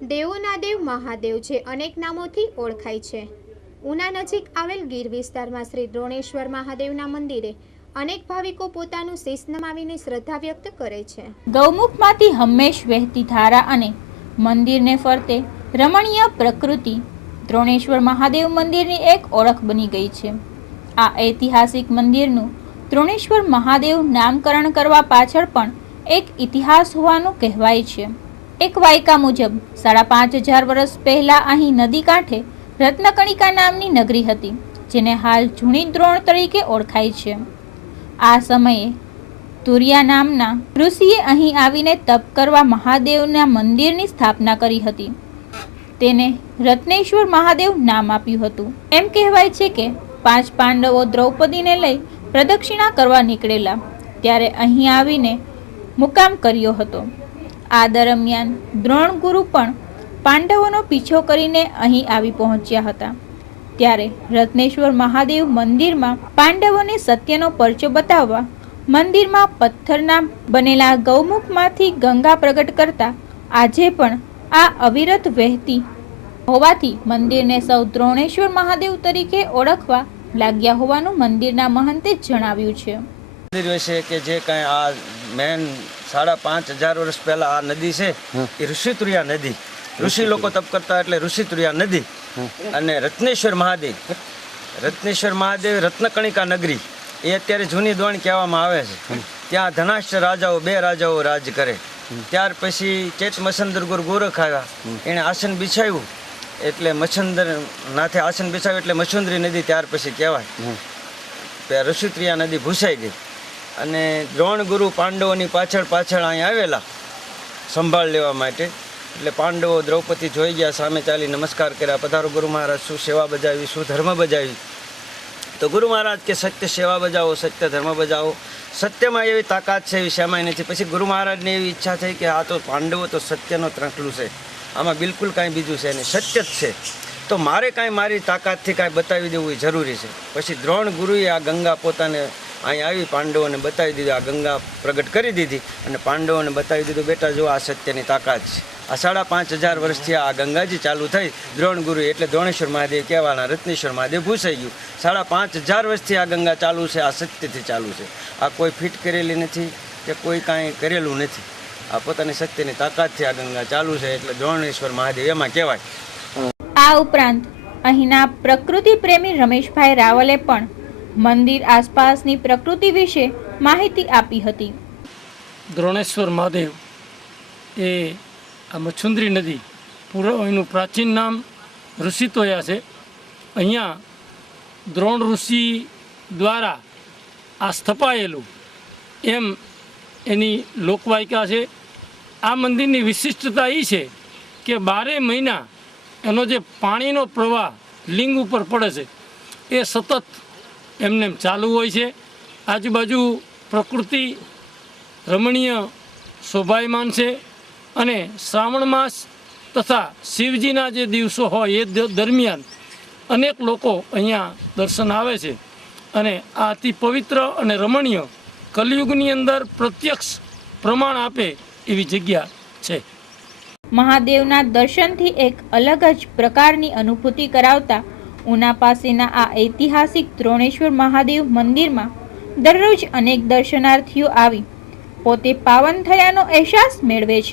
દેવોના દેવ મહાદેવ જે અનેક નામોથી ઓળખાય છે. ઉના નજીક આવેલ ગીર વિસ્તારમાં શ્રી દ્રોણેશ્વર મહાદેવના મંદિરે અનેક ભાવિકો પોતાનું શીશ નમાવીને શ્રદ્ધા વ્યક્ત કરે છે. ગૌમુખમાંથી હંમેશ વહેતી ધારા અને મંદિરને ફરતે રમણીય પ્રકૃતિ દ્રોણેશ્વર મહાદેવ મંદિરની એક ઓળખ બની ગઈ છે. આ ઐતિહાસિક મંદિરનું દ્રોણેશ્વર મહાદેવ નામકરણ કરવા પાછળ પણ એક ઇતિહાસ હોવાનું કહેવાય છે. એક વાયકા મુજબ 5,500 વર્ષ પહેલા અહીં નદી કાંઠે રત્નકણિકા નામની નગરી હતી, જેને હાલ જૂની દ્રોણ તરીકે ઓળખાય છે. આ સમયે તુરિયા નામના ઋષિએ અહીં આવીને તપ કરવા મહાદેવના મંદિરની સ્થાપના કરી હતી. તેને રત્નેશ્વર મહાદેવ નામ આપ્યું હતું. એમ કહેવાય છે કે 5 પાંડવો દ્રૌપદીને લઈ પ્રદક્ષિણા કરવા નીકળેલા ત્યારે અહીં આવીને મુકામ કર્યો હતો. આ દરમિયાન દ્રોણ ગુરુ પણ પાંડવોનો પીછો કરીને અહીં આવી પહોંચ્યા હતા. ત્યારે રત્નેશ્વર મહાદેવ મંદિરમાં પાંડવોને સત્યનો પરચો બતાવવા મંદિરમાં પથ્થરના બનેલા ગૌમુખમાંથી ગંગા પ્રગટ કરતા આજે પણ આ અવિરત વહેતી હોવાથી મંદિરને સૌ દ્રોણેશ્વર મહાદેવ તરીકે ઓળખવા લાગ્યા હોવાનું મંદિરના મહંતે જણાવ્યું છે. મંદિર વિશે કે જે કાંઈ આ મેન 5,500 વર્ષ પહેલા આ નદી છે એ ઋષિતુર્યા નદી, ઋષિ લોકો તપ કરતા એટલે ઋષિતુર્યા નદી. અને રત્નેશ્વર મહાદેવ રત્નકણિકા નગરી એ અત્યારે જૂની દોણ કહેવામાં આવે છે. ત્યાં ધનાષ્ટ રાજાઓ 2 રાજાઓ રાજ કરે. ત્યાર પછી ચેત મચ્છંદર ગુરુ ગોરખ આવ્યા, એણે આસન બિછાવ્યું એટલે મચ્છંદર નાથે આસન બિછાવ્યું એટલે મચ્છુંદરી નદી ત્યાર પછી કહેવાય. ઋષિતુર્યા નદી ભૂસાઈ ગઈ અને દ્રોણ ગુરુ પાંડવોની પાછળ અહીં આવેલા સંભાળ લેવા માટે. એટલે પાંડવો દ્રૌપદી જોઈ ગયા, સામે ચાલી નમસ્કાર કર્યા, પધારો ગુરુ મહારાજ, શું સેવા બજાવી, શું ધર્મ બજાવી. તો ગુરુ મહારાજ કે સત્ય સેવા બજાવો, સત્ય ધર્મ બજાવો. સત્યમાં એવી તાકાત છે એવી શેમાંય નથી. પછી ગુરુ મહારાજને એવી ઈચ્છા થઈ કે આ તો પાંડવો તો સત્યનો ત્રંકલું છે, આમાં બિલકુલ કાંઈ બીજું છે નહીં, સત્ય જ છે. તો મારે કાંઈ મારી તાકાતથી કાંઈ બતાવી દેવું એ જરૂરી છે. પછી દ્રોણ ગુરુએ આ ગંગા પોતાને અહીં આવી પાંડવોને બતાવી દીધી, આ ગંગા પ્રગટ કરી દીધી અને પાંડવોને બતાવી દીધું, બેટા જો આ સત્યની તાકાત છે. આ 5,500 વર્ષથી આ ગંગાજી ચાલુ થઈ દ્રોણ ગુરુ એટલે દ્રોણેશ્વર મહાદેવ કહેવાના, રત્નેશ્વર મહાદેવ ભૂસાઈ ગયું. 5,500 વર્ષથી આ ગંગા ચાલુ છે, આ સત્યથી ચાલુ છે. આ કોઈ ફિટ કરેલી નથી કે કોઈ કાંઈ કરેલું નથી. આ પોતાની સત્યની તાકાતથી આ ગંગા ચાલુ છે એટલે દ્રોણેશ્વર મહાદેવ એમાં કહેવાય. આ ઉપરાંત અહીંના પ્રકૃતિ પ્રેમી રમેશભાઈ રાવલે પણ મંદિર આસપાસની પ્રકૃતિ વિશે માહિતી આપી હતી. દ્રોણેશ્વર મહાદેવ એ આ મચ્છુંદરી નદી એનું પ્રાચીન નામ ઋષિતોયા છે. અહીંયા દ્રોણ ઋષિ દ્વારા આ સ્થપાયેલું એમ એની લોકવાયકા છે. આ મંદિરની વિશિષ્ટતા એ છે કે 12 મહિના એનો જે પાણીનો પ્રવાહ લિંગ ઉપર પડે છે એ સતત એમને ચાલુ હોય છે. આજુબાજુ પ્રકૃતિ રમણીય શોભાયમાન છે અને શ્રાવણ માસ તથા શિવજીના જે દિવસો હોય એ દરમિયાન અનેક લોકો અહીંયા દર્શન આવે છે અને આ અતિ પવિત્ર અને રમણીય કલિયુગની અંદર પ્રત્યક્ષ પ્રમાણ આપે એવી જગ્યા છે. મહાદેવના દર્શનથી એક અલગ જ પ્રકારની અનુભૂતિ કરાવતા ઉના પાસેના આ ઐતિહાસિક દ્રોણેશ્વર મહાદેવ મંદિરમાં દરરોજ અનેક દર્શનાર્થીઓ આવી પોતે પાવન થયાનો અહેસાસ મેળવે છે.